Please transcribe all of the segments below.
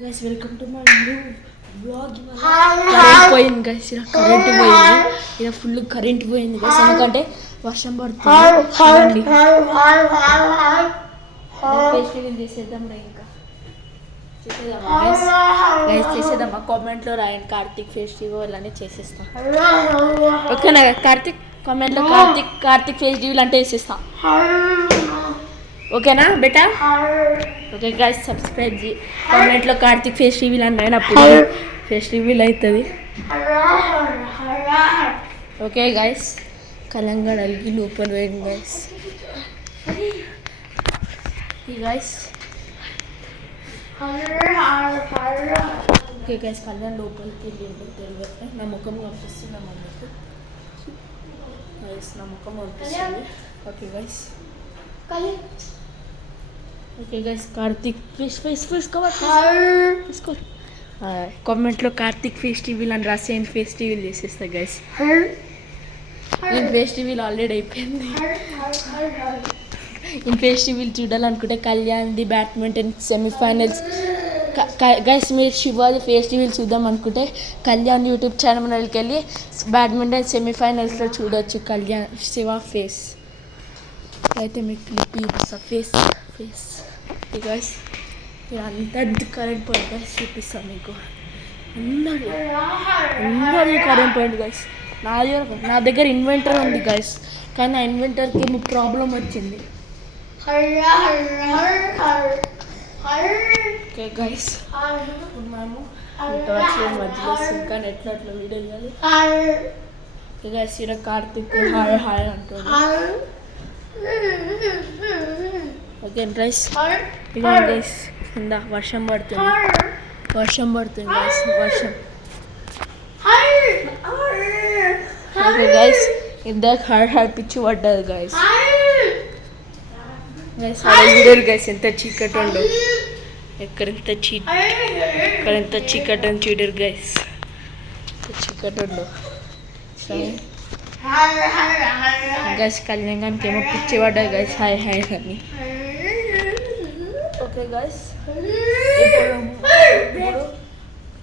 guys, welcome to my new vlog. Current పోయింది గైస్, ఇలా కరెంట్ పోయింది, ఇలా ఫుల్ కరెంట్ పోయింది గైస్. ఎందుకంటే వర్షం పడుతుంది. ఫెస్టివల్ చేసేద్దాం రా, ఇంకా చేసేద్దామా గైస్? గైస్ చేసేద్దామా? కామెంట్లో రాయండి కార్తీక్ ఫెస్టివల్ అని చేసేస్తాం. ఓకేనా కార్తీక్? కామెంట్లో కార్తీక్ ఫెస్టివల్ అంటే వేసేస్తాం. ఓకేనా బెటా? ఓకే గైస్, సబ్స్క్రైబ్ చేయి. కామెంట్లో కార్తీక్ ఫెస్టివల్ అన్నాను, అప్పుడు ఫెస్టివల్ అవుతుంది. ఓకే గైస్, కలంగాణ అలిగి లోపల పోయింది guys. Guys okay guys, Kalyan లోపలికి వెళ్ళి తెలియదు. నా ముఖం కనిపిస్తుంది అమ్మకు గైస్, నా ముఖం కనిపిస్తుంది. Okay guys, okay guys, Karthik face cover తీసుకో. కామెంట్లో కార్తీక్ ఫెస్టివల్ అని రాసి నేను ఫెస్టివల్ చేసేస్తా గైస్. నేను ఫెస్టివల్ ఆల్రెడీ అయిపోయింది. నేను ఫెస్టివల్ చూడాలనుకుంటే కళ్యాణ్ది బ్యాడ్మింటన్ సెమీఫైనల్స్ గైస్. మీరు శివాజీ ఫెస్టివల్ చూద్దాం అనుకుంటే కళ్యాణ్ యూట్యూబ్ ఛానల్కి వెళ్ళి బ్యాడ్మింటన్ సెమీఫైనల్స్లో చూడవచ్చు కళ్యాణ్ శివ ఫేస్. అయితే మీకు క్లిప్ చూపిస్తా ఫేస్ గైస్. ఇక్కడ అంతా కరెంట్ పాయింట్ గైస్ చూపిస్తాను మీకు. అందరూ కరెంట్ పాయింట్ గైస్. నా దగ్గర ఇన్వెంటర్ ఉంది గైస్, కానీ ఆ ఇన్వెంటర్కి ఏమో ప్రాబ్లం వచ్చింది. ఓకే గైస్, మేము మధ్యలో ఇంకా నెట్లో అట్లా వీడియో చేయాలి. ఓకే గైస్, ఇక్కడ కార్తీక్ హాయ్ అంటుంది. ఓకే గైస్, ఇక గైస్ కింద వర్షం పడుతుంది గైస్, వర్షం. ఓకే గైస్, ఇందాక హాయ్ పిచ్చి పడ్డది గైస్. గైస్ చూడరు గైస్ ఎంత చీకటి ఉండవు, ఎక్కడెంత చీకటి అని చూడరు గైస్, చీకటి ఉండవు గైస్. కళ్యాణానికి ఏమో పిచ్చి పడ్డా గైస్ హాయ్ అని. ఓకే గైస్, ఇప్పుడు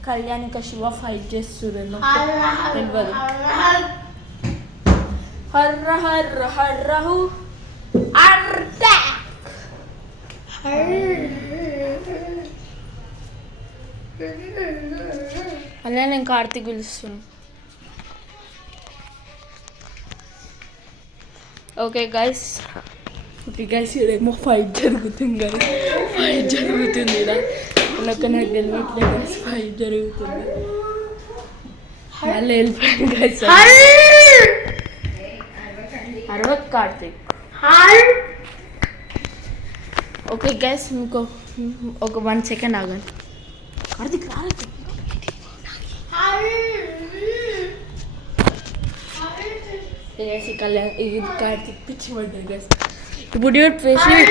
కళ్యాణ్ ఇంకా శివ ఫైట్ చేస్తున్నారు తెలియదు. హర్ర హర్ర హర్రహు అర్టాక్. కళ్యాణ్ ఇంకా కార్తీక్ పిలుస్తున్నాను. ఓకే గైస్, ఇక్కడేమో ఫైట్ జరుగుతుంది ఇలా నాకు తెలియట్లేదు గైస్, ఫైట్ జరుగుతుంది. మళ్ళీ వెళ్ళిపోయాను గైస్. అరవక్ కార్తీక్. ఓకే గైస్, మీకు ఒక 1 సెకండ్ ఆగండి. కార్తీక్ రాలేదు. కళ్యాణ్ ఇది కార్తీక్ పిచ్చి పడ్డారు గైస్. ఇప్పుడు ఫెస్టివల్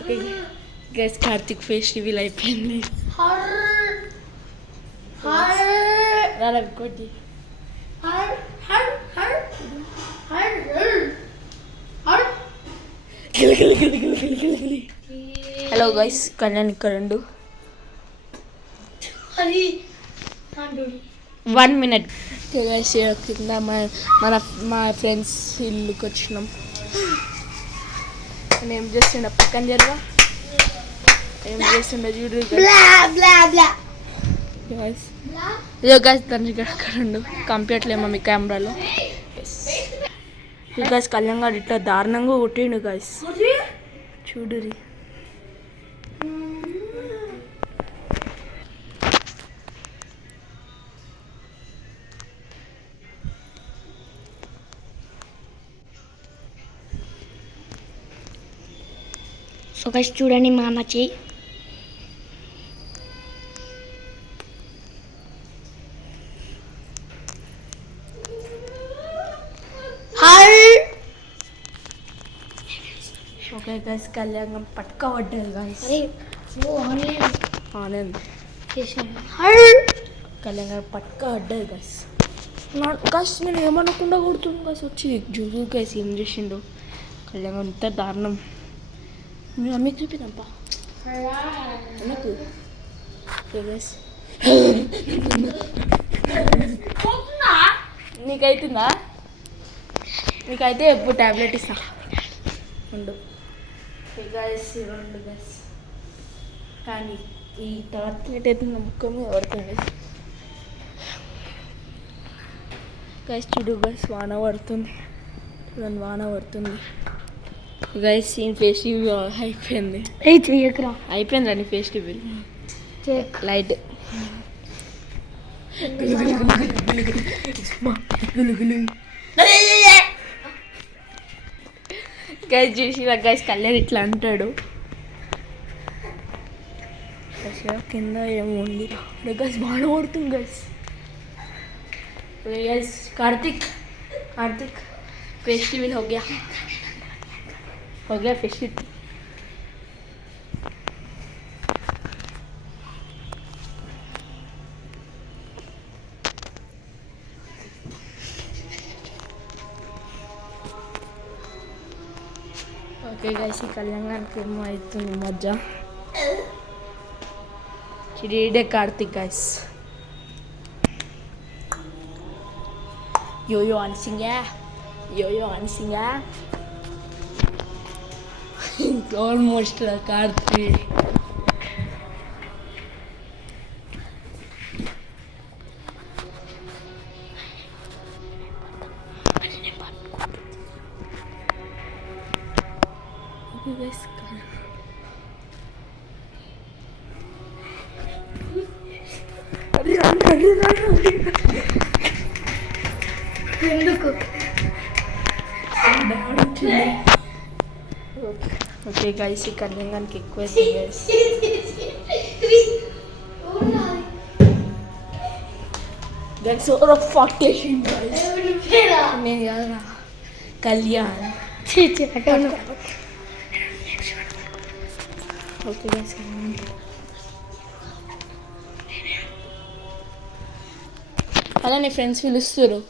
ఓకే గైస్, కార్తీక్ ఫెస్టివల్ అయిపోయింది. కొట్టి హలో గైస్, కళ్యాణ్ ఇక్కడ 1 minute. గైస్ కింద మా ఫ్రెండ్స్ ఇల్లుకి వచ్చినాం. నేను ఏం చేస్తుండ పక్కన జరుగా ఏం చేస్తుండ చూడు గైస్. ఇదో గైస్ తను ఇక్కడ కంప్యూటర్లేమో మీ కెమెరాలో. గైస్ కళ్యాణ్ గారు ఇట్లా దారుణంగా కొట్టిండు గైస్, చూడురి. సో గైస్ చూడండి మా అమ్మ చెయ్యి. ఓకే గైస్, కళ్యాణ్ పట్టుకోబడ్డారు గైస్. ఆనంద్ కళ్యాణ్ గారు పట్టుకోబడ్డారు గైస్. గైస్ నేను ఏమనకుండా కొడుతుంది గైస్, వచ్చి చూడు గైస్ ఏం చేసిండు కళ్యాణ్. అంత దారుణం మీ మమ్మీకి చూపినప్పా నాకు గైస్ నీకైతుందా నీకైతే ఎప్పుడు ట్యాబ్లెట్ ఇస్తా ఉండు గైస్ రెండు గైస్ కానీ ఈ టాబ్లెట్ అయితే నా ముఖం మీద పడుతుంది గైస్ చూడు గైస్ వాన పడుతుంది చూడండి వాన పడుతుంది గైస్ సీన్ ఫెస్టివల్ అయిపోయింది చెయ్యకరా అయిపోయింది రండి ఫెస్టివల్ లైట్ గైస్ చూసి గైస్ కళ్యాణ్ ఇట్లా అంటాడు కింద ఏమో ఉంది గైస్ బాగా పడుతుంది గైస్ गैस कार्तिक फेस्टिवल हो गया फेस्टिवल ఓకే గైస్ ఈ కళ్యాణానికి ఏమో అవుతుంది మధ్య చిడే Karthik guys Yo ansinga. It's almost a card 3. Okay guys, ఎందుకు ఓకే గైస్ ఈ కళ్యాణానికి ఎక్కువ గైస్ గైస్ ఓవర్ ఫాక్టేషన్ గైస్ నేను కాదు కళ్యాణ్ ఓకే గైస్ అలా నీ ఫ్రెండ్స్ పిలుస్తారు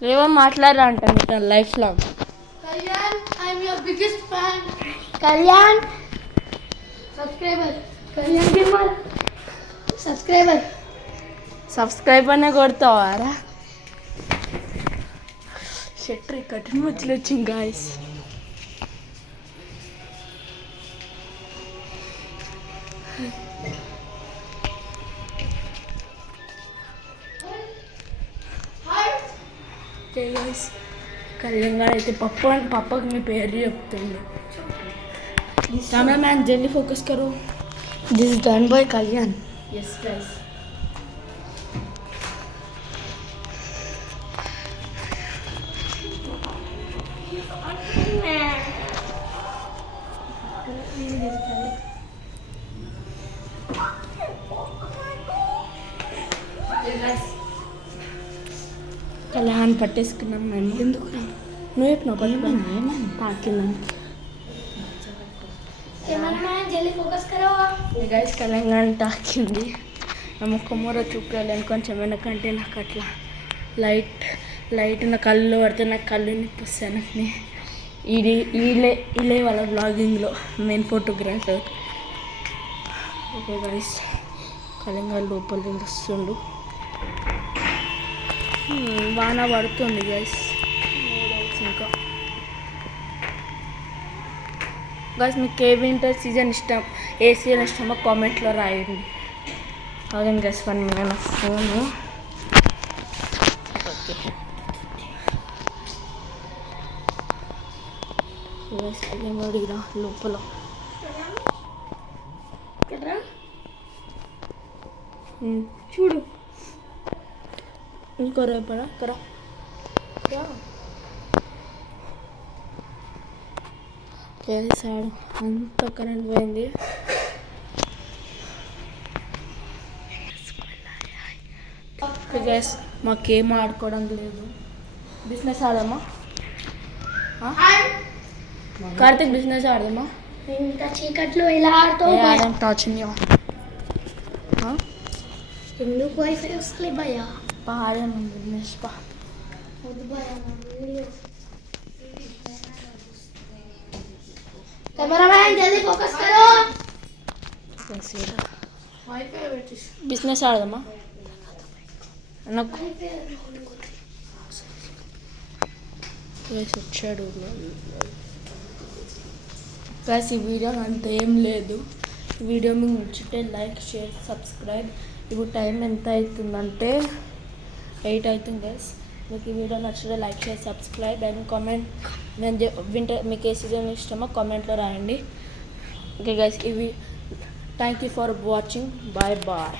లేవో మాట్లాడరా అంటాను life long Kalyan I'm your biggest fan Kalyan subscriber సబ్స్క్రైబర్నే కొడతావారా షట్రీ కఠిన మధ్యలో వచ్చింది గాయస్ కళ్యాణ్ అయితే పప్పకి మీ పేరు చెప్తుంది కెమెరామ్యాన్ జల్దీ ఫోకస్ కరో this is done by Kalyan yes guys Kalyan పట్టేసుకున్నాం మేము ఎందుకు నువ్వు చెప్పినావు పట్టుకున్నాను తాకిందని గైస్ కళ్యాణ్ తాకింది నా ముఖమూర చూపాలని కొంచెం వెనకంటే నాకు అట్లా లైట్ నా కళ్ళు పడితే నాకు కళ్ళు నిప్పిస్తాను వీళ్ళే వాళ్ళ బ్లాగింగ్లో main photographer okay guys Kalyan లోపల వస్తుండు వాన పడుతుంది గైస్ ఇంకా గైస్ మీకు ఏ వింటర్ సీజన్ ఇష్టం ఏ సీజన్ ఇష్టమో కామెంట్లో రాయండి అవును గైస్ వన్ నా ఫోను ఓకే అడిగిరా లోపల చూడు ఇంకో రేపడా కరా సాడు అంత కరెంట్ పోయింది గైస్ మాకేం ఆడుకోవడం లేదు బిజినెస్ ఆడమ్మా కార్తిక్ బిజినెస్ ఆడదామా ఇంత చీకట్లో ఇలా ఆడుతావు ఆడడం టార్చ్ ఎందుకు వైఫై వస్తలే భయ్యా ఆడడం బిజినెస్ పా వద్దు భయ్యా వీడియోస్ कैमरामैन जल्दी फोकस करो. My favorite is. బిజినెస్ ఆడదామా నాకు వచ్చాడు ప్లస్ ఈ వీడియో అంత ఏం లేదు. ఈ వీడియో మీకు నచ్చితే లైక్ షేర్ సబ్స్క్రైబ్. ఇప్పుడు టైం ఎంత అవుతుందంటే 8 అవుతుంది గైస్. మీకు ఈ వీడియో నచ్చితే like share subscribe and comment. నేను వింటర్ మీకు ఏ సీజన్ ఇష్టమో కామెంట్లో రాయండి. ఓకే గైస్, ఇవి thank you for watching. Bye bye.